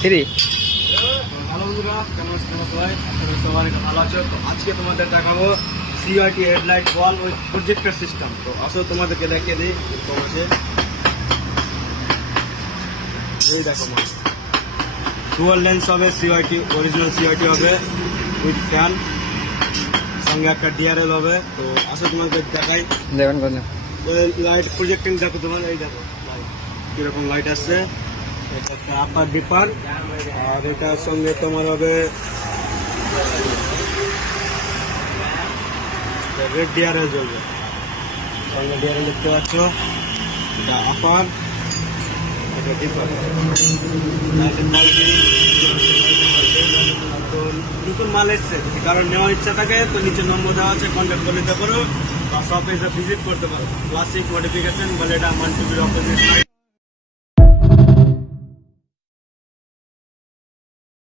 Three. ভালো বন্ধুরা, কেমন সবাই? সবাই ভালো আছো? তো আজকে তোমাদের দেখাবো সিআরটি হেডলাইট বল ওই প্রজেক্টর সিস্টেম। তো আসো তোমাদেরকে দেখিয়ে দিই কম আছে। এই দেখো মা, ডুয়াল লেন্স হবে, সিআরটি অরিজিনাল সিআরটি হবে উইথ ফ্যান, সঙ্গে একটা ডিআরএল হবে। তো আসো তোমাদের দেখাই। দেখুন কোন লাইট প্রজেক্টিং দেখো তোমার, এই দেখো লাইট কিরকম লাইট আসছে। এটা একটা আপার ডিপার, আর এটার সঙ্গে তোমার হবে রেড ডিআরএল জ্বলবে, সঙ্গে ডিআরএল দেখতে পাচ্ছ। এটা আপার, এটা ডিপার। তো নতুন মাল এসছে, যদি কারণ নেওয়ার ইচ্ছা থাকে তো নিচে নম্বর দেওয়া আছে, কন্ট্যাক্ট করে নিতে পারো বা শপে এসে ভিজিট করতে পারো। ক্লাসিক মডিফিকেশন বলে এটা 1 2 অপোজিট।